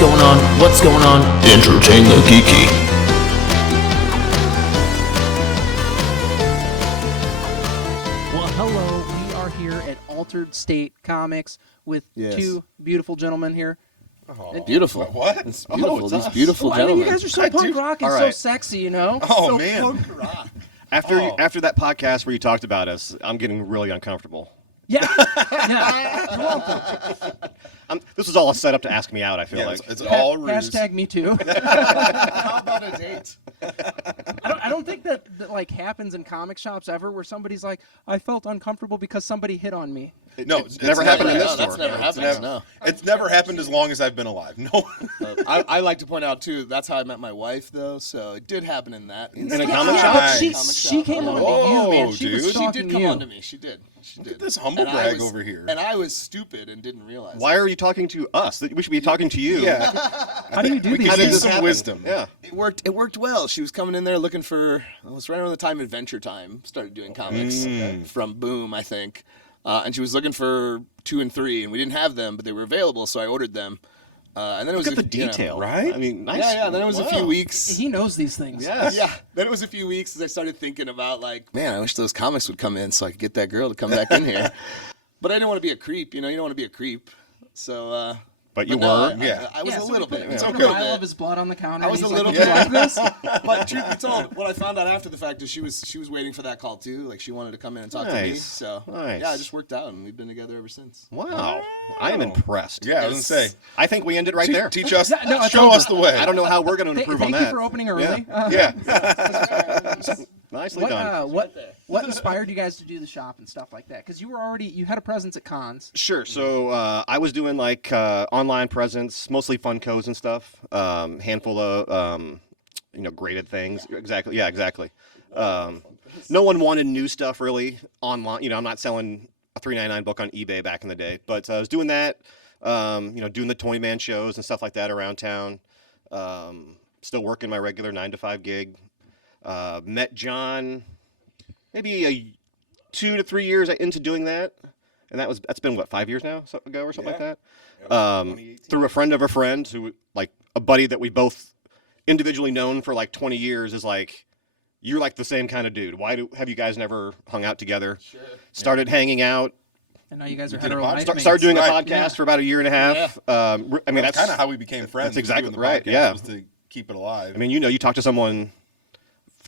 What's going on? What's going on? Entertain the geeky. Well, hello. We are here at Altered State Comics with two beautiful gentlemen here. Oh, beautiful. What? It's beautiful. it's These us. beautiful Well, I mean, gentlemen. you guys are so punk rock and All so right. sexy, you know? Oh, so man. Punk rock. After that podcast where you talked about us, I'm getting really uncomfortable. Yeah. Yeah. You're welcome. This is all a setup to ask me out, I feel Yeah, like. it's all ruse. Hashtag me too. How about a date? I don't think that like happens in comic shops ever where somebody's like, I felt uncomfortable because somebody hit on me. No, It's never happened in this That's store. never happened. No. It's never happened as long as I've been alive. No. I like to point out too. That's how I met my wife, though. So it did happen in that. In a instance. comic Yeah, shop? but she Comic she came on to Oh, you, man. She was dude. She stalking did come you. on to me. She did. She did. This humble And I brag was- over here. And I was stupid and didn't realize. Why are you talking to us? We should be talking to you. Yeah. How do you do We these can things? use some wisdom. Yeah. It worked. It worked well. She was coming in there looking for. It was right around the time Adventure Time started doing comics from Boom, I think. And she was looking for 2 and 3, and we didn't have them, but they were available, so I ordered them. And then it was Look at the you know, detail. right? I mean, nice. Yeah. Then it was a few weeks. He knows these things. Yes. Yeah. Then it was a few weeks as I started thinking about like, man, I wish those comics would come in so I could get that girl to come back in here. But I didn't want to be a creep, you know. You don't want to be a creep. So. But you no, were. Yeah. I was Yeah, a so little we put bit. a It's little okay. vial of his blood on the counter. I was and a he's little like, bit "You like this? But truth be told, what I found out after the fact is she was waiting for that call too. Like she wanted to come in and talk to me. Nice. So Nice. yeah, it just worked out, and we've been together ever since. Wow. I am impressed. Yeah, I was going to say. I think we ended right there. Teach us. No, it's show over. us the way. I don't know how we're going to improve Thank on you that. for opening early. Yeah. Yeah. Nicely What, done. what inspired you guys to do the shop and stuff like that? Because you had a presence at cons. Sure. So I was doing like online presence, mostly Funkos and stuff. Handful of graded things. Exactly. Yeah, exactly. No one wanted new stuff really online. You know, I'm not selling a $3.99 book on eBay back in the day, but I was doing that. Doing the Toy Man shows and stuff like that around town. Still working my regular 9 to 5 gig. Met John maybe 2 to 3 years into doing that, and that's been what, 5 years now ago or something like that. Through a friend of a friend who, like a buddy that we both individually known for like 20 years, is like, you're like the same kind of dude. Have you guys never hung out together? Sure. Started hanging out. And now you guys are did a hetero pod- life start- mates. Started doing a Right, podcast yeah. for about a year and a half. I mean, That's kind of how we became friends. that's exactly doing the right, podcast yeah. Was to keep it alive. I mean, you talk to someone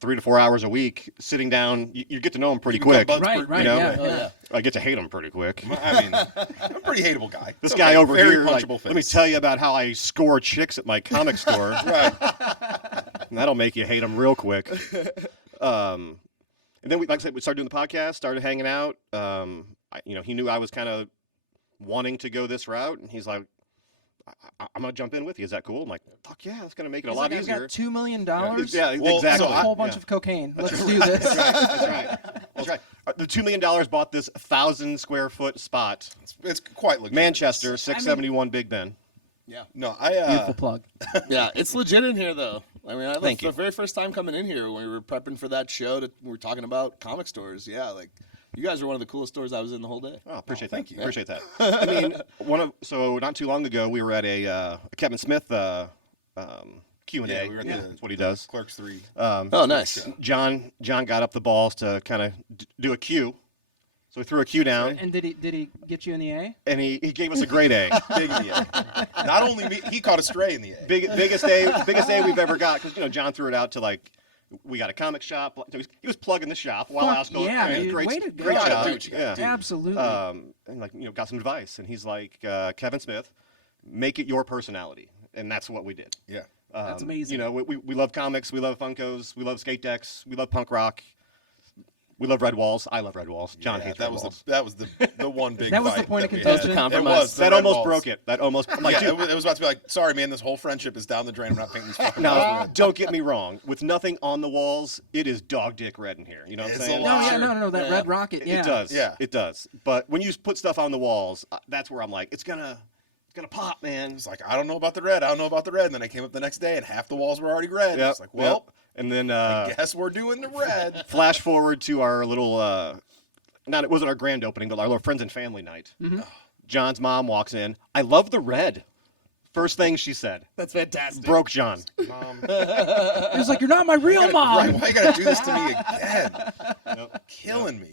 3 to 4 hours a week, sitting down, you get to know them pretty You become quick. buds Right, pretty right, know? yeah, Oh, yeah. yeah. I get to hate them pretty quick. I mean, I'm a pretty hateable guy. This It's guy okay. over Very here, like, punchable let me face. tell you about how I score chicks at my comic store. Right. And that'll make you hate them real quick. And then like I said, we started doing the podcast, started hanging out. He knew I was kind of wanting to go this route, and he's like, I'm gonna jump in with you. Is that cool? I'm like, fuck yeah, that's gonna make it a He's lot like, I've easier. got $2 million. Yeah, Well, exactly. a whole bunch Yeah. of cocaine. Let's do this. That's right. That's right. The $2 million bought this 1,000 square foot spot, It's quite legit. Manchester, 671 Big Ben. Yeah. No, Beautiful plug. Yeah, it's legit in here though. I mean, Thank the you. very first time coming in here when we were prepping for that show, we were talking about comic stores. Yeah, like you guys are one of the coolest stores I was in the whole day. Oh, appreciate thank that. you. Appreciate that. I mean, not too long ago, we were at a Kevin Smith Q&A. Yeah, we were at the That's what he does. Clerks 3. Oh, nice. John got up the balls to kind of do a Q. So we threw a Q down, And did he get you in the A? and he gave us a grade A. Big in the A. Not only me, he caught a stray in the A. biggest A we've ever got, because John threw it out to, like, we got a comic shop. So he was plugging the shop while I was Fuck going. yeah, hey, dude. great, Way to go. great You gotta job. do what you gotta do. Absolutely. And like got some advice, and he's like, Kevin Smith, make it your personality, and that's what we did. Yeah. That's amazing. We love comics, we love Funkos, we love skate decks, we love punk rock, we love Red Walls. I love Red Walls. John hates Red Walls. That was the one big That was the fight point of that we contention. had. That was the It was. the That Red almost Walls. broke it. That almost. I'm like, Yeah, dude, it was about to be like, sorry, man, this whole friendship is down the drain. I'm not painting these fucking now, walls. don't get me wrong. With nothing on the walls, it is dog dick red in here. You know what I'm It's saying? a no, lot. yeah, no, that Yeah. red rocket, yeah. It does. Yeah. It does. But when you put stuff on the walls, that's where I'm like, it's gonna pop, man. It's like, I don't know about the red. I don't know about the red. And then I came up the next day and half the walls were already red. Yep, It's like, well, yep. And then guess we're doing the red. flash forward to our little it wasn't our grand opening, but our little friends and family night. Mm-hmm. John's mom walks in. I love the red. First thing she said. That's fantastic. Broke John. Mom, He was like, "You're not my real mom." right, why you gotta do this to me again? Killing me.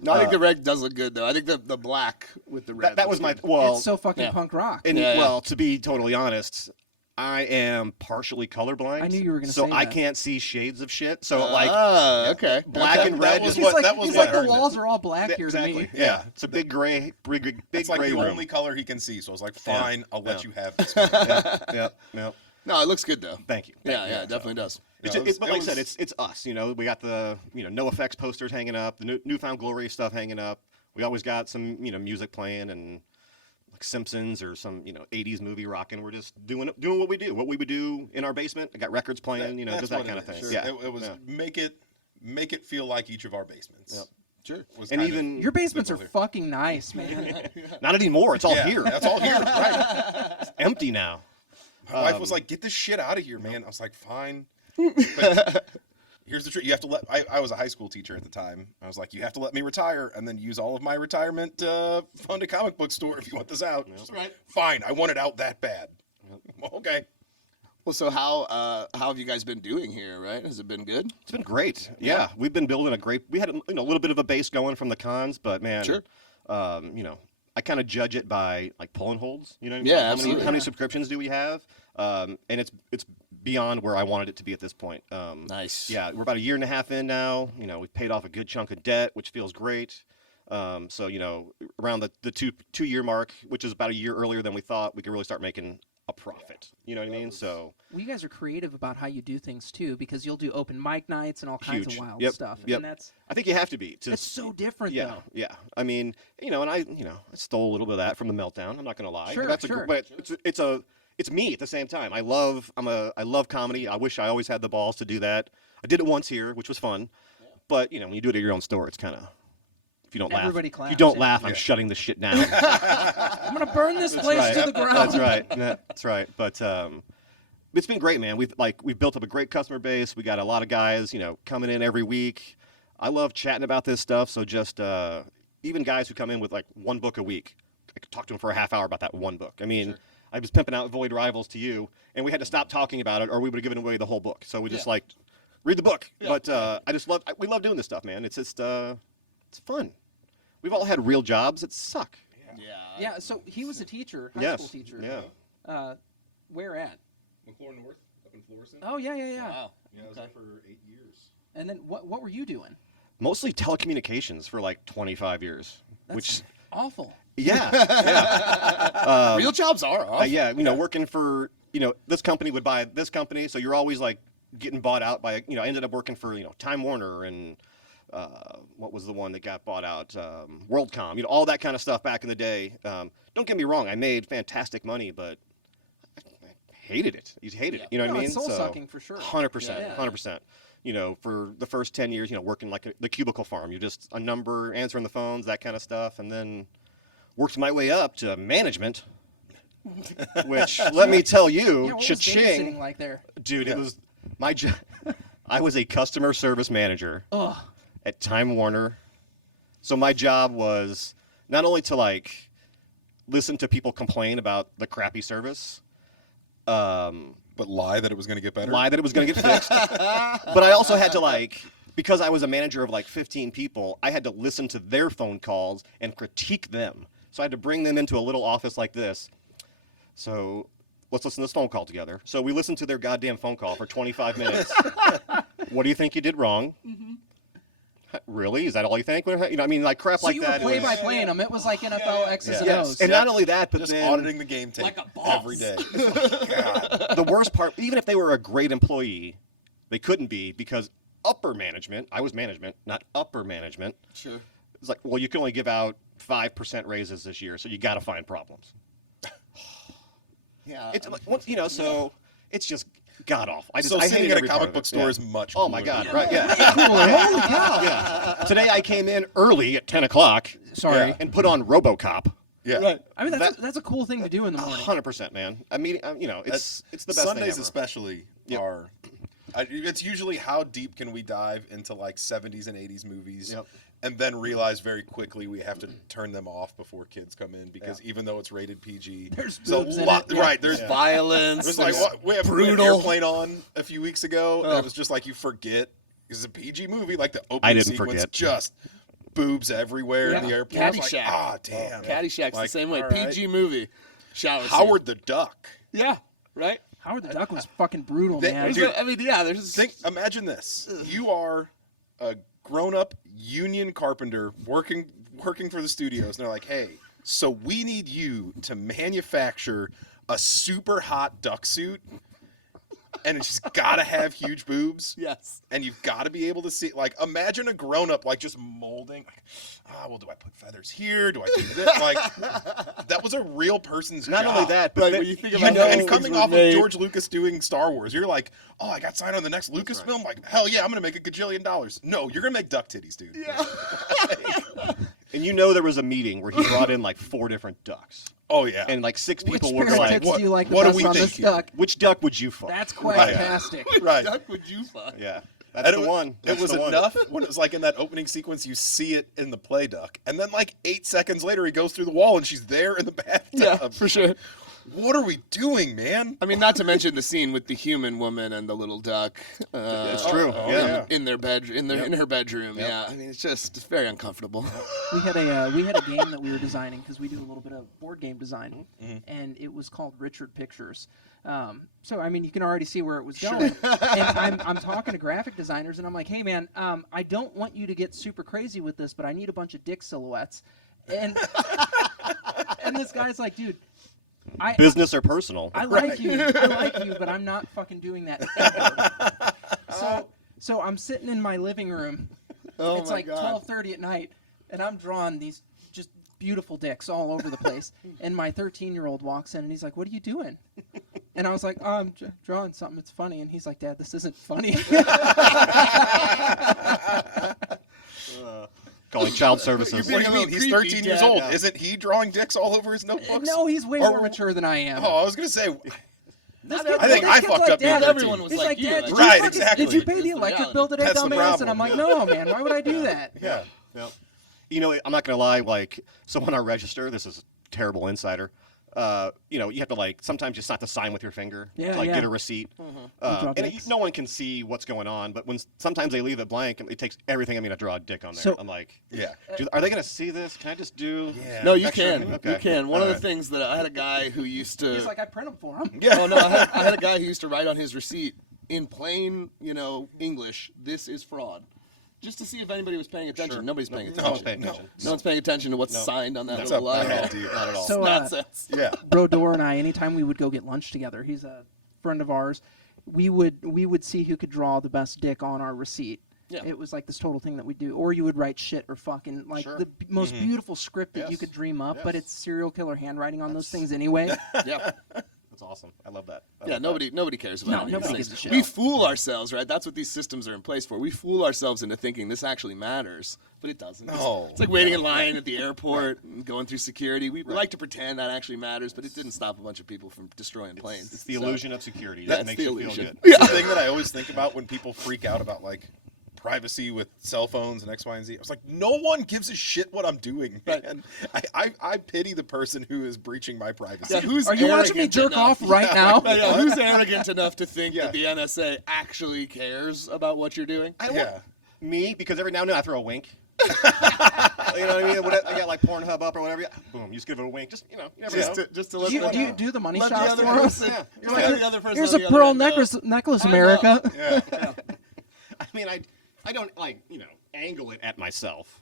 No, I think the red does look good though. I think the black with the red. That was my good. well. It's so fucking yeah. punk rock. And Yeah, yeah. well, to be totally honest, I am partially colorblind. I knew you were gonna so say I that. can't see shades of shit. So like Okay. black and red was is He's what- like, that was he's what like the earned it. walls are all black here to exactly. me. Yeah, it's a big gray, big It's like gray the room. only color he can see. So I was like, Yeah. fine, I'll let Yeah. you have this. Yep. No, it looks good though. Thank you. Yeah, yeah, it definitely does. It's No, just, it was- but it like I said, was- it's us. You know, we got the No Effects posters hanging up, the Newfound Glory stuff hanging up. We always got some music playing and like Simpsons or some 80s movie rocking. We're just doing what we do, what we would do in our basement. I got records playing, That's just that what kind it of thing. is. Yeah, It was make it feel like each of our basements. Yep. Sure. Was And kind of even Your basements are simple fucking nice, man. not anymore. It's all yeah, here. That's all here. Right. It's empty now. My wife was like, "Get this shit out of here, man." I was like, "Fine." But here's the trick: you have to let. I was a high school teacher at the time. I was like, "You have to let me retire, and then use all of my retirement fund a comic book store if you want this out." She's like, Right. Fine. I want it out that bad. Okay. Well, so how have you guys been doing here? Right? Has it been good? It's been great. Yeah, we've been building a great. We had a little bit of a base going from the cons, but man, Sure. I kind of judge it by like pull and holds. You know, what I mean? Yeah, Like, absolutely. how many subscriptions do we have? And it's beyond where I wanted it to be at this point. Nice. Yeah, we're about a year and a half in now. We've paid off a good chunk of debt, which feels great. So around the 2-year mark, which is about a year earlier than we thought, we could really start making a profit. You know what I mean? So Well, you guys are creative about how you do things too, because you'll do open mic nights and all kinds Huge. of wild Yep, stuff, yep. and that's I think you have to be. so different Yeah, though. yeah. I mean, and I stole a little bit of that from the Meltdown. I'm not gonna lie. Sure, But sure. But it's me at the same time. I love comedy. I wish I always had the balls to do that. I did it once here, which was fun. But when you do it at your own store, it's kind of if you don't Everybody laugh. claps, If you don't yeah. laugh, I'm shutting the shit down. I'm gonna burn this place right. to the ground. That's right. Yeah, that's right. But it's been great, man. We've built up a great customer base. We got a lot of guys, coming in every week. I love chatting about this stuff. So just even guys who come in with like one book a week, I could talk to them for a half hour about that one book. I mean, I was pimping out Void Rivals to you, and we had to stop talking about it, or we would have given away the whole book. So we just read the book. Yeah. But we love doing this stuff, man. It's just it's fun. We've all had real jobs that suck. Yeah. So he was a teacher, high school teacher. Yeah. Where at? McClure North up in Florissant. Oh yeah. Wow. Yeah, I was there for 8 years. And then what were you doing? Mostly telecommunications for like 25 years. That's which awful. yeah. Real jobs are. Awful. Working for this company would buy this company, so you're always like getting bought out by I ended up working for Time Warner and what was the one that got bought out, WorldCom, all that kind of stuff back in the day. Don't get me wrong, I made fantastic money, but I hated it. You hated it, you know what I mean? It's soul sucking for sure. 100%, Yeah. 100%. For the first 10 years, working like the cubicle farm, you're just a number, answering the phones, that kind of stuff, and then worked my way up to management, which let me tell you, Yeah, what was cha-ching, babysitting like there? dude, it was my job. I was a customer service manager Ugh. at Time Warner, so my job was not only to listen to people complain about the crappy service. But lie that it was going to get better. Lie that it was going to get fixed. But I also had to because I was a manager of 15 people, I had to listen to their phone calls and critique them. So I had to bring them into a little office like this. So let's listen to this phone call together. So we listened to their goddamn phone call for 25 minutes. What do you think you did wrong? Mm-hmm. Really? Is that all you think? Crap So like you that. were play by playing them. It was like NFL X's and Yes, O's. and not only that, but Just then auditing the game tape Like a boss. every day. God. the worst part, even if they were a great employee, they couldn't be because upper management, I was management, not upper management. Sure. It's like, well, you can only give out 5% raises this year, so you got to find problems. Yeah. It's like, once, so it's just god awful. I So hated sitting at a every part comic of book it. store Yeah. is much Oh my cooler. god, right? Yeah. Holy cow! Yeah. Today I came in early at 10 o'clock. Sorry. And put on RoboCop. Yeah. Right. I mean, that's a cool thing to do in the morning. 100%, man. I mean, it's the best Sundays thing ever. especially Yep. are. It's usually how deep can we dive into 70s and 80s movies, Yep. and then realized very quickly we have to turn them off before kids come in because even though it's rated PG, There's a boobs in lot. it, yeah. Right? There's Violence. It was like what, we had brutal. Airplane on a few weeks ago, and it was just like you forget it's a PG movie. Like the opening didn't sequence, forget. just boobs everywhere in the airport. I was like, Caddyshack. damn. Caddyshack's Like, the same way. all right. PG movie. Shower scene. Howard the Duck. Yeah. Right. Howard the Duck was fucking brutal, They- man. dude, I mean, yeah. There's Imagine this: you are a grown-up union carpenter working for the studios, and they're like, "Hey, so we need you to manufacture a super hot duck suit, and it's just gotta have huge boobs, yes. and you've got to be able to see." Like, imagine a grown-up like just molding. Like, well, do I put feathers here? Do I do this? Like, that was a real person's Not job. only that, but Like then- when you think You about know, how and things coming were off made. of George Lucas doing Star Wars, you're like, oh, I got signed on the next Lucas film. Like, hell yeah, I'm gonna make $1 gajillion. No, you're gonna make duck titties, dude. Yeah. and you know there was a meeting where he brought in like 4 different ducks, Oh yeah. and like 6 Which people were pair of like, tits what- do you like the what do best we on think this here? duck? "Which duck would you fuck?" That's Right. fantastic. right. Duck would you fuck? Yeah, that's And the it, one. It That's was the one. enough when it was like in that opening sequence, you see it in the play duck, and then like 8 seconds later, he goes through the wall and she's there in the bathtub. Yeah, for sure. What are we doing, man? I mean, not to mention the scene with the human woman and the little duck. It's true. oh, yeah. yeah. In their bedroom, in her bedroom. Yeah. I mean, it's very uncomfortable. We had a game that we were designing because we do a little bit of board game design, and it was called Richard Pictures. So I mean, you can already see where it was going. And I'm talking to graphic designers, and I'm like, hey man, I don't want you to get super crazy with this, but I need a bunch of dick silhouettes. And and this guy's like, dude, Business or personal? I like you, but I'm not fucking doing that ever. So I'm sitting in my living room. Oh It's my like God. 12:30 at night, and I'm drawing these just beautiful dicks all over the place. And my 13-year-old walks in, and he's like, "What are you doing?" And I was like, "Oh, I'm drawing something. It's funny." And he's like, "Dad, this isn't funny." Calling child services. What do you a mean? little He's creepy, 13 years Dad. old. Yeah. Isn't he drawing dicks all over his notebooks? No, he's way Or- more mature than I am. Oh, I was gonna say. This I think this I kid's fucked like, up being Dad, 13. everyone was He's like like, you, "Dad, like, did Right, you fucking- exactly. Did you pay the That's the electric reality. bill today, That's the dumbass?" And problem. I'm like, "No, man. Why would I do that?" Yeah. Yep. You know, I'm not gonna lie. Like, so on our register, this is a terrible insider. You know, you have to like sometimes just not to sign with your finger Yeah, to like yeah. get a receipt. draw And dicks. no one can see what's going on. But when sometimes they leave it blank, it takes everything. I'm gonna draw a dick on there. So- I'm like, Yeah. Are they gonna see this? Can I just do? Yeah. No, you Extra- can. okay. You can. One of the Alright. things that I had a guy who used to. He's like, "I print them for him." Yeah. Oh no, I had a guy who used to write on his receipt in plain, English. This is fraud, just to see if anybody was paying attention. Sure. Nobody's paying No attention. one's paying attention. No one's paying attention to what's No. signed on that That's little a line. bad deal. Not at all. So, Nonsense. Yeah. Bro Dor and I, anytime we would go get lunch together, he's a friend of ours. We would see who could draw the best dick on our receipt. Yeah. It was like this total thing that we do. Or you would write shit or fucking like Sure. the most beautiful script that you Yes. could dream up, but Yes. it's serial killer handwriting on those things anyway. Yeah. That's awesome. I love that. I Yeah, love nobody cares about No, any of nobody these gives a things. shit. We fool ourselves, right? That's what these systems are in place for. We fool ourselves into thinking this actually matters, but it doesn't. No. It's like waiting in line at the airport and going through security. We like to pretend that actually matters, but it didn't stop a bunch of people from destroying planes. It's the So- illusion of security That's that makes the you illusion. feel good. Yeah. The thing that I always think about when people freak out about like privacy with cell phones and X, Y, and Z. I was like, no one gives a shit what I'm doing, Right. man. I pity the person who is breaching my privacy. Yeah, who's Are you watching me arrogant jerk enough- off right now? Yeah, who's arrogant enough to think Yeah. that the NSA actually cares about what you're doing? Yeah. Me, because every now and then I throw a wink. You know what I mean? I got like Pornhub up or whatever. Yeah, boom, you just give it a wink. Just, you never know. Just to let Do you, the, do you do the money let the shots other for us? person. Yeah. Just let the other person Here's on a the other pearl end know. necklace, I know. America. Yeah. I mean, I don't like, angle it at myself.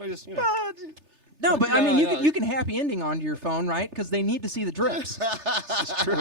I just, No, but I No, mean, no. you can happy ending onto your phone, right? Because they need to see the drips. it's true.